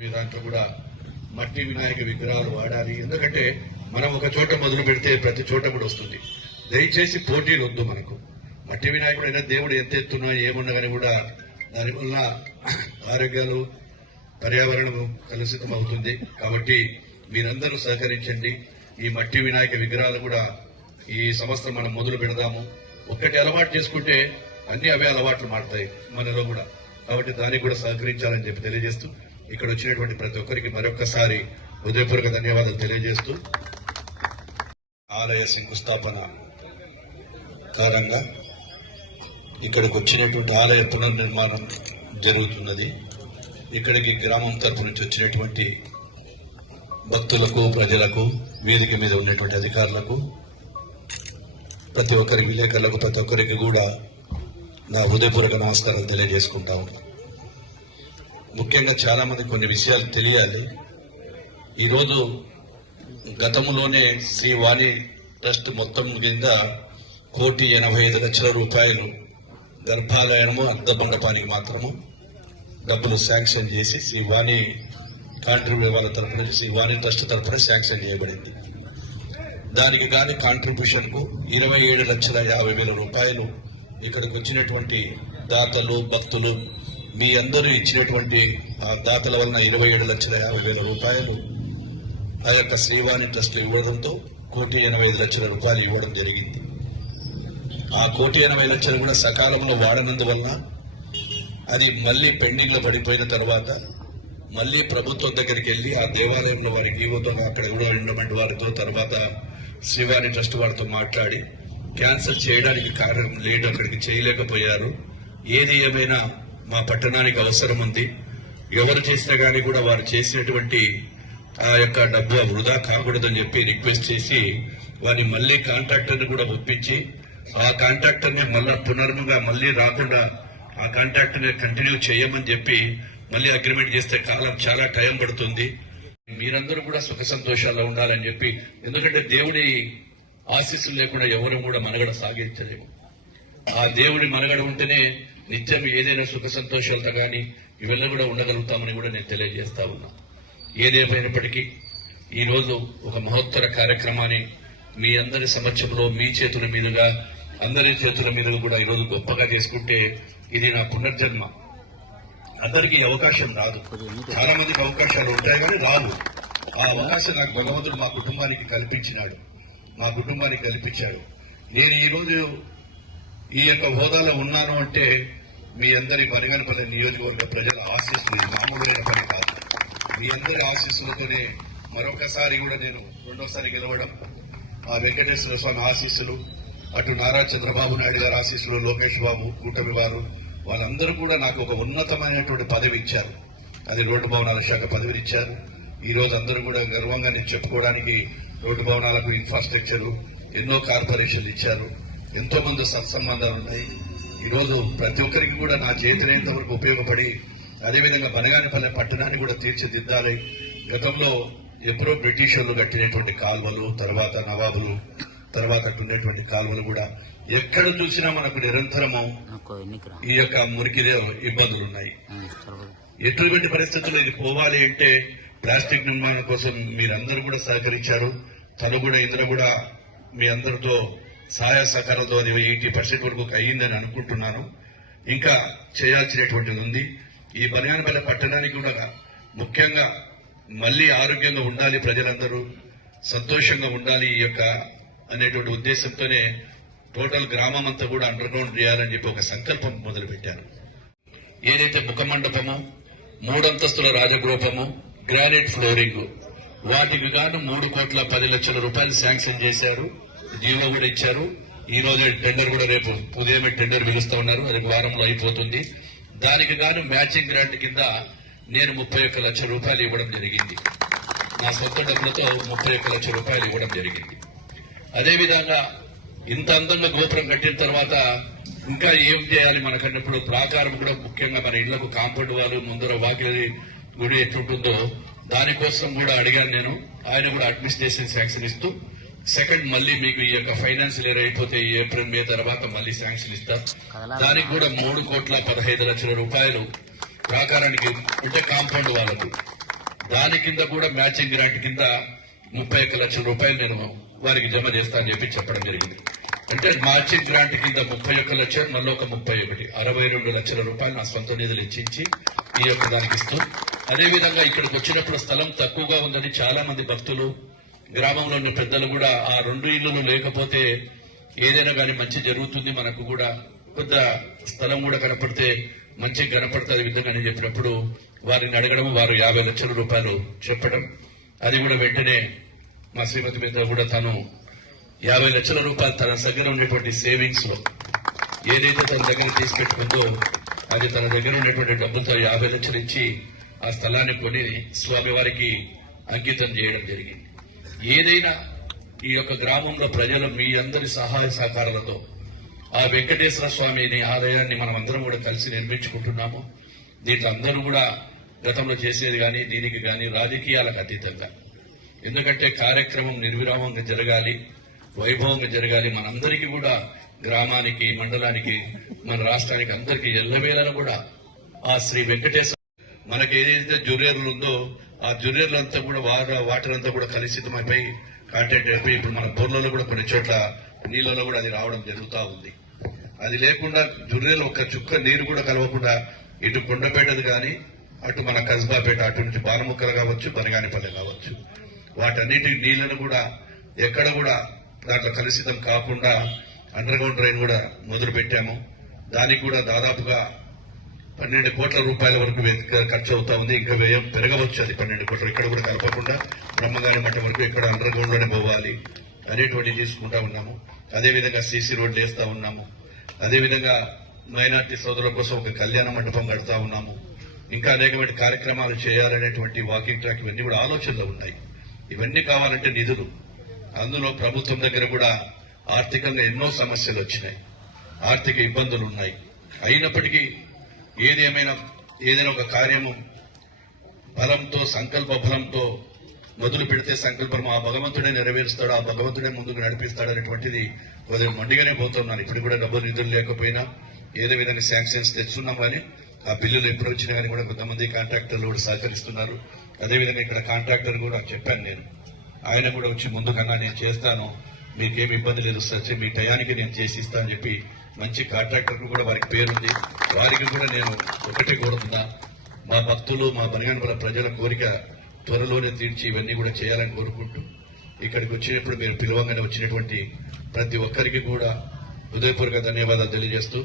మీ దాంట్లో కూడా మట్టి వినాయక విగ్రహాలు వాడాలి. ఎందుకంటే మనం ఒక చోట మొదలు పెడితే ప్రతి చోట కూడా వస్తుంది. దయచేసి పోటీలు వద్దు మనకు. మట్టి వినాయకుడు అయినా దేవుడు ఎంత ఎత్తున్నా ఏమున్నా కానీ కూడా దానివల్ల ఆరోగ్యాలు పర్యావరణం కలుషితం అవుతుంది. కాబట్టి మీరందరూ సహకరించండి. ఈ మట్టి వినాయక విగ్రహాలు కూడా ఈ సంవత్సరం మనం మొదలు పెడదాము. ఒక్కటి అలవాటు చేసుకుంటే అన్ని అవే అలవాట్లు మారుతాయి మనలో కూడా. కాబట్టి దానికి కూడా సహకరించాలని చెప్పి తెలియజేస్తూ ఇక్కడ వచ్చినటువంటి ప్రతి ఒక్కరికి మరొక్కసారి హృదయపూర్వక ధన్యవాదాలు తెలియజేస్తూ ఆలయ శంకుస్థాపన కారణంగా ఇక్కడికి వచ్చినటువంటి ఆలయ పునర్నిర్మాణం జరుగుతున్నది. ఇక్కడికి గ్రామం తరపు నుంచి వచ్చినటువంటి భక్తులకు, ప్రజలకు, వేదిక మీద ఉన్నటువంటి అధికారులకు, ప్రతి ఒక్కరి విలేకరులకు, ప్రతి ఒక్కరికి కూడా నా హృదయపూర్వక నమస్కారాలు తెలియజేసుకుంటా ఉన్నాను. ముఖ్యంగా చాలా మంది కొన్ని విషయాలు తెలియాలి. ఈరోజు గతంలోనే శ్రీ వాణి ట్రస్ట్ మొత్తం కింద 1,85,00,000 రూపాయలు గర్భాలయము, అర్ధ మండపానికి మాత్రము డబ్బులు శాంక్షన్ చేసి శ్రీ వాణి కాంట్రిబ్యూట్ వాళ్ళ తరఫున శ్రీ వాణి ట్రస్ట్ తరఫున శాంక్షన్ చేయబడింది. దానికి కానీ కాంట్రిబ్యూషన్ కు 27,50,000 రూపాయలు ఇక్కడికి వచ్చినటువంటి దాతలు, భక్తులు మీ అందరూ ఇచ్చినటువంటి ఆ దాతల వలన 27,50,000 రూపాయలు ఆ యొక్క శ్రీవాణి ట్రస్ట్ ఇవ్వడంతో 1,85,00,000 రూపాయలు ఇవ్వడం జరిగింది. ఆ 1,80,00,000 కూడా సకాలంలో వాడనందువలన అది మళ్ళీ పెండింగ్ లో పడిపోయిన తర్వాత మళ్ళీ ప్రభుత్వం దగ్గరికి వెళ్లి ఆ దేవాలయంలో వారికి ఈవోతో అక్కడ కూడా ఉన్నటువంటి వారితో తర్వాత శ్రీవాణి ట్రస్ట్ వారితో మాట్లాడి క్యాన్సిల్ చేయడానికి కారణం లేదు, అక్కడికి చేయలేకపోయారు. ఏది ఏమైనా మా పట్టణానికి అవసరం ఉంది. ఎవరు చేసినా కానీ కూడా వారు చేసినటువంటి ఆ యొక్క డబ్బు వృధా కాకూడదని చెప్పి రిక్వెస్ట్ చేసి వారిని మళ్ళీ కాంట్రాక్టర్ని కూడా ఒప్పించి ఆ కాంట్రాక్టర్ని మళ్ళా పునర్ముగా మళ్ళీ రాకుండా ఆ కాంట్రాక్టర్ని కంటిన్యూ చేయమని చెప్పి మళ్ళీ అగ్రిమెంట్ చేస్తే కాలం చాలా టైం పడుతుంది. మీరందరూ కూడా సుఖ సంతోషాల్లో ఉండాలని చెప్పి, ఎందుకంటే దేవుడి ఆశీస్సులు లేకుండా ఎవరు కూడా మనగడ సాగించలేము. ఆ దేవుడి మనగడ ఉంటేనే నిత్యం ఏదైనా సుఖ సంతోషాలతో కానీ ఇవన్నీ కూడా ఉండగలుగుతామని కూడా నేను తెలియజేస్తా ఉన్నా. ఏదేమైనప్పటికీ ఈరోజు ఒక మహోత్తర కార్యక్రమాన్ని మీ అందరి సమక్షంలో మీ చేతుల మీదుగా అందరి చేతుల మీదుగా కూడా ఈరోజు గొప్పగా చేసుకుంటే ఇది నా పునర్జన్మ. అందరికీ అవకాశం రాదు, చాలా మందికి అవకాశాలు ఉంటాయి కానీ రావు. ఆ అవకాశం నాకు భగవంతుడు మా కుటుంబానికి కల్పించాడు. నేను ఈరోజు ఈ యొక్క హోదాలో ఉన్నాను అంటే మీ అందరి బనగానపల్లి నియోజకవర్గ ప్రజల ఆశీస్సులు, మామూలైన పని కాదు. మీ అందరి ఆశీస్సులతోనే మరొకసారి కూడా నేను రెండోసారి గెలవడం, ఆ వెంకటేశ్వర స్వామి ఆశీస్సులు, అటు నారా చంద్రబాబు నాయుడు గారి ఆశీస్సులు, లోకేష్ బాబు, కూటమి వారు, వాళ్ళందరూ కూడా నాకు ఒక ఉన్నతమైనటువంటి పదవి ఇచ్చారు. అది రోడ్డు భవనాల శాఖ పదవిని ఇచ్చారు. ఈ రోజు అందరూ కూడా గర్వంగా నేను చెప్పుకోవడానికి రోడ్డు భవనాలకు ఇన్ఫ్రాస్ట్రక్చర్ ఎన్నో కార్పొరేషన్లు ఇచ్చారు. ఎంతో మంది సత్సంబంధాలు ఉన్నాయి. ఈరోజు ప్రతి ఒక్కరికి కూడా నా చేతినేంత వరకు ఉపయోగపడి అదేవిధంగా బనగానపల్లె పట్టణాన్ని కూడా తీర్చిదిద్దాలి. గతంలో ఎప్పుడో బ్రిటిష్ వాళ్ళు కట్టినటువంటి కాల్వలు, తర్వాత నవాబులు, తర్వాత ఉండేటువంటి కాల్వలు కూడా ఎక్కడ చూసినా మనకు నిరంతరము ఈ యొక్క మురికిలో ఇబ్బందులున్నాయి. ఎటువంటి పరిస్థితుల్లో ఇది పోవాలి అంటే ప్లాస్టిక్ నిర్మాణం కోసం మీరందరూ కూడా సహకరించారు. తను కూడా ఇందులో కూడా మీ అందరితో సహాయ సహకారంతో 80% వరకు అయ్యిందని అనుకుంటున్నాను. ఇంకా చేయాల్సినటువంటిది ఉంది. ఈ బనగానపల్లె పట్టణానికి కూడా ముఖ్యంగా మళ్లీ ఆరోగ్యంగా ఉండాలి, ప్రజలందరూ సంతోషంగా ఉండాలి ఈ యొక్క అనేటువంటి ఉద్దేశంతోనే టోటల్ గ్రామం అంతా కూడా అండర్ గ్రౌండ్ చేయాలని చెప్పి ఒక సంకల్పం మొదలుపెట్టారు. ఏదైతే ముఖమండపము, 3 అంతస్తుల రాజగృహము, గ్రానైట్ ఫ్లోరింగ్, వాటికి గాను 3,10,00,000 రూపాయలు శాంక్షన్ చేశారు. జీవో కూడా ఇచ్చారు. ఈ రోజే టెండర్ కూడా రేపు ఉదయమే టెండర్ పిలుస్తా ఉన్నారు. అది వారంలో అయిపోతుంది. దానికి గాను మ్యాచింగ్ గ్రాంట్ కింద నేను 31,00,000 రూపాయలు ఇవ్వడం జరిగింది. నా సొంత డబ్బులతో 31,00,000 రూపాయలు ఇవ్వడం జరిగింది. అదేవిధంగా ఇంత అందంగా గోపురం కట్టిన తర్వాత ఇంకా ఏం చేయాలి మనకన్నప్పుడు ప్రాకారం కూడా ముఖ్యంగా మన ఇళ్లకు కాంపౌండ్ వాళ్ళు ముందర వాకిలి గుడి ఎట్లుంటుందో దానికోసం కూడా అడిగాను నేను. ఆయన కూడా అడ్మినిస్ట్రేషన్ శాంక్షన్ ఇస్తూ సెకండ్ మళ్ళీ మీకు ఈ యొక్క ఫైనాన్షియల్ ఇయర్ అయిపోతే ఏప్రిల్ మే తర్వాత మళ్ళీ శాంక్షన్ ఇస్తాం. దానికి కూడా 3,15,00,000 రూపాయలు ప్రాకారానికి అంటే కాంపౌండ్ వాళ్ళకు దాని కింద కూడా మ్యాచింగ్ గ్రాంట్ కింద 31 లక్షల రూపాయలు నేను వారికి జమ చేస్తానని చెప్పి చెప్పడం జరిగింది. అంటే మ్యాచింగ్ గ్రాంట్ కింద 31 లక్షలు, మళ్ళీ ఒక 31 62 లక్షల రూపాయలు నా సొంత నిధులు ఇచ్చించి ఈ యొక్క దానికి ఇస్తూ, అదేవిధంగా ఇక్కడికి వచ్చినప్పుడు స్థలం తక్కువగా ఉందని చాలా మంది భక్తులు, గ్రామంలో ఉన్న పెద్దలు కూడా ఆ 2 ఇళ్లు లేకపోతే ఏదైనా కానీ మంచి జరుగుతుంది, మనకు కూడా కొంత స్థలం కూడా కనపడితే మంచి కనపడుతుంది విధంగా అని చెప్పినప్పుడు వారిని అడగడం, వారు 50 లక్షల రూపాయలు చెప్పడం, అది కూడా వెంటనే మా శ్రీమతి మీద కూడా తను 50 లక్షల రూపాయలు తన దగ్గర ఉన్నటువంటి సేవింగ్స్ లో ఏదైతే తన దగ్గర తీసుకెట్టుకుందో అది తన దగ్గర ఉన్నటువంటి డబ్బులతో 50 లక్షలు ఇచ్చి ఆ స్థలాన్ని కొని స్వామివారికి అంకితం చేయడం జరిగింది. ఏదైనా ఈ యొక్క గ్రామంలో ప్రజలు మీ అందరి సహాయ సహకారాలతో ఆ వెంకటేశ్వర స్వామిని ఆలయాన్ని మనం అందరం కూడా కలిసి నిర్మించుకుంటున్నాము. దీంట్లో అందరూ కూడా గతంలో చేసేది కానీ దీనికి కానీ రాజకీయాలకు అతీతంగా, ఎందుకంటే కార్యక్రమం నిర్విరామంగా జరగాలి, వైభవంగా జరగాలి. మనందరికీ కూడా గ్రామానికి, మండలానికి, మన రాష్ట్రానికి అందరికీ ఎల్లవేళలా కూడా ఆ శ్రీ వెంకటేశ్వర మనకి ఏదైతే జురేర్లు ఉందో ఆ జురేర్లంతా కూడా వాటర్ అంతా కూడా కలుషితమైపోయి కాంటాక్ట్ అయిపోయి ఇప్పుడు మన బోర్లలో కూడా కొన్ని చోట్ల నీళ్లలో కూడా అది రావడం జరుగుతూ ఉంది. అది లేకుండా జుర్రేలు ఒక చుక్క నీరు కూడా కలవకుండా ఇటు కొండపేటది కానీ అటు మన కస్బాపేట, అటు నుంచి బాలముక్కలు కావచ్చు, బనగానిపల్లె కావచ్చు, వాటన్నిటి నీళ్లను కూడా ఎక్కడ కూడా దాంట్లో కలుషితం కాకుండా అండర్ గ్రౌండ్ డ్రైన్ కూడా మొదలు పెట్టాము. దానికి కూడా దాదాపుగా 12 కోట్ల రూపాయల వరకు ఖర్చు అవుతా ఉంది. ఇంకా వ్యయం పెరగవచ్చు. అది 12 కోట్లు ఇక్కడ కూడా కలపకుండా బ్రహ్మగారి మఠం వరకు ఇక్కడ అండర్ గ్రౌండ్ లోనే పోవాలి అనేటువంటి తీసుకుంటా ఉన్నాము. అదేవిధంగా సీసీ రోడ్లు వేస్తా ఉన్నాము. అదేవిధంగా మైనార్టీ సోదరుల కోసం ఒక కళ్యాణ మండపం కడతా ఉన్నాము. ఇంకా అనేకమైన కార్యక్రమాలు చేయాలనేటువంటి వాకింగ్ ట్రాక్ ఇవన్నీ కూడా ఆలోచనలో ఉన్నాయి. ఇవన్నీ కావాలంటే నిధులు, అందులో ప్రభుత్వం దగ్గర కూడా ఆర్థికంగా ఎన్నో సమస్యలు వచ్చినాయి, ఆర్థిక ఇబ్బందులు ఉన్నాయి. అయినప్పటికీ ఏదైనా ఒక కార్యము బలంతో, సంకల్ప బలంతో మొదలు పెడితే సంకల్పం ఆ భగవంతుడే నెరవేరుస్తాడు, ఆ భగవంతుడే ముందుకు నడిపిస్తాడు అనేటువంటిది కొద్దిగా మండిగానే పోతున్నాను. ఇప్పుడు కూడా డబ్బు నిధులు లేకపోయినా ఏదో విధంగా శాంక్షన్స్ తెచ్చున్నాం, కానీ ఆ బిల్లులు ఎప్పుడు వచ్చినా కానీ కూడా కొంతమంది కాంట్రాక్టర్లు కూడా సహకరిస్తున్నారు. అదేవిధంగా ఇక్కడ కాంట్రాక్టర్ కూడా చెప్పాను నేను, ఆయన కూడా వచ్చి ముందుకన్నా నేను చేస్తాను, మీకేమి ఇబ్బంది లేదు సార్, మీ టయానికి నేను చేసి ఇస్తానని చెప్పి మంచి కాంట్రాక్టర్ కూడా వారికి పేరుంది. వారికి కూడా నేను ఒకటే కోరుతున్నా, మా భక్తులు, మా బనగానపల్లి ప్రజల కోరిక త్వరలోనే తీర్చి ఇవన్నీ కూడా చేయాలని కోరుకుంటూ, ఇక్కడికి వచ్చినప్పుడు మీరు పిలవంగానే వచ్చినటువంటి ప్రతి ఒక్కరికి కూడా హృదయపూర్వక ధన్యవాదాలు తెలియజేస్తూ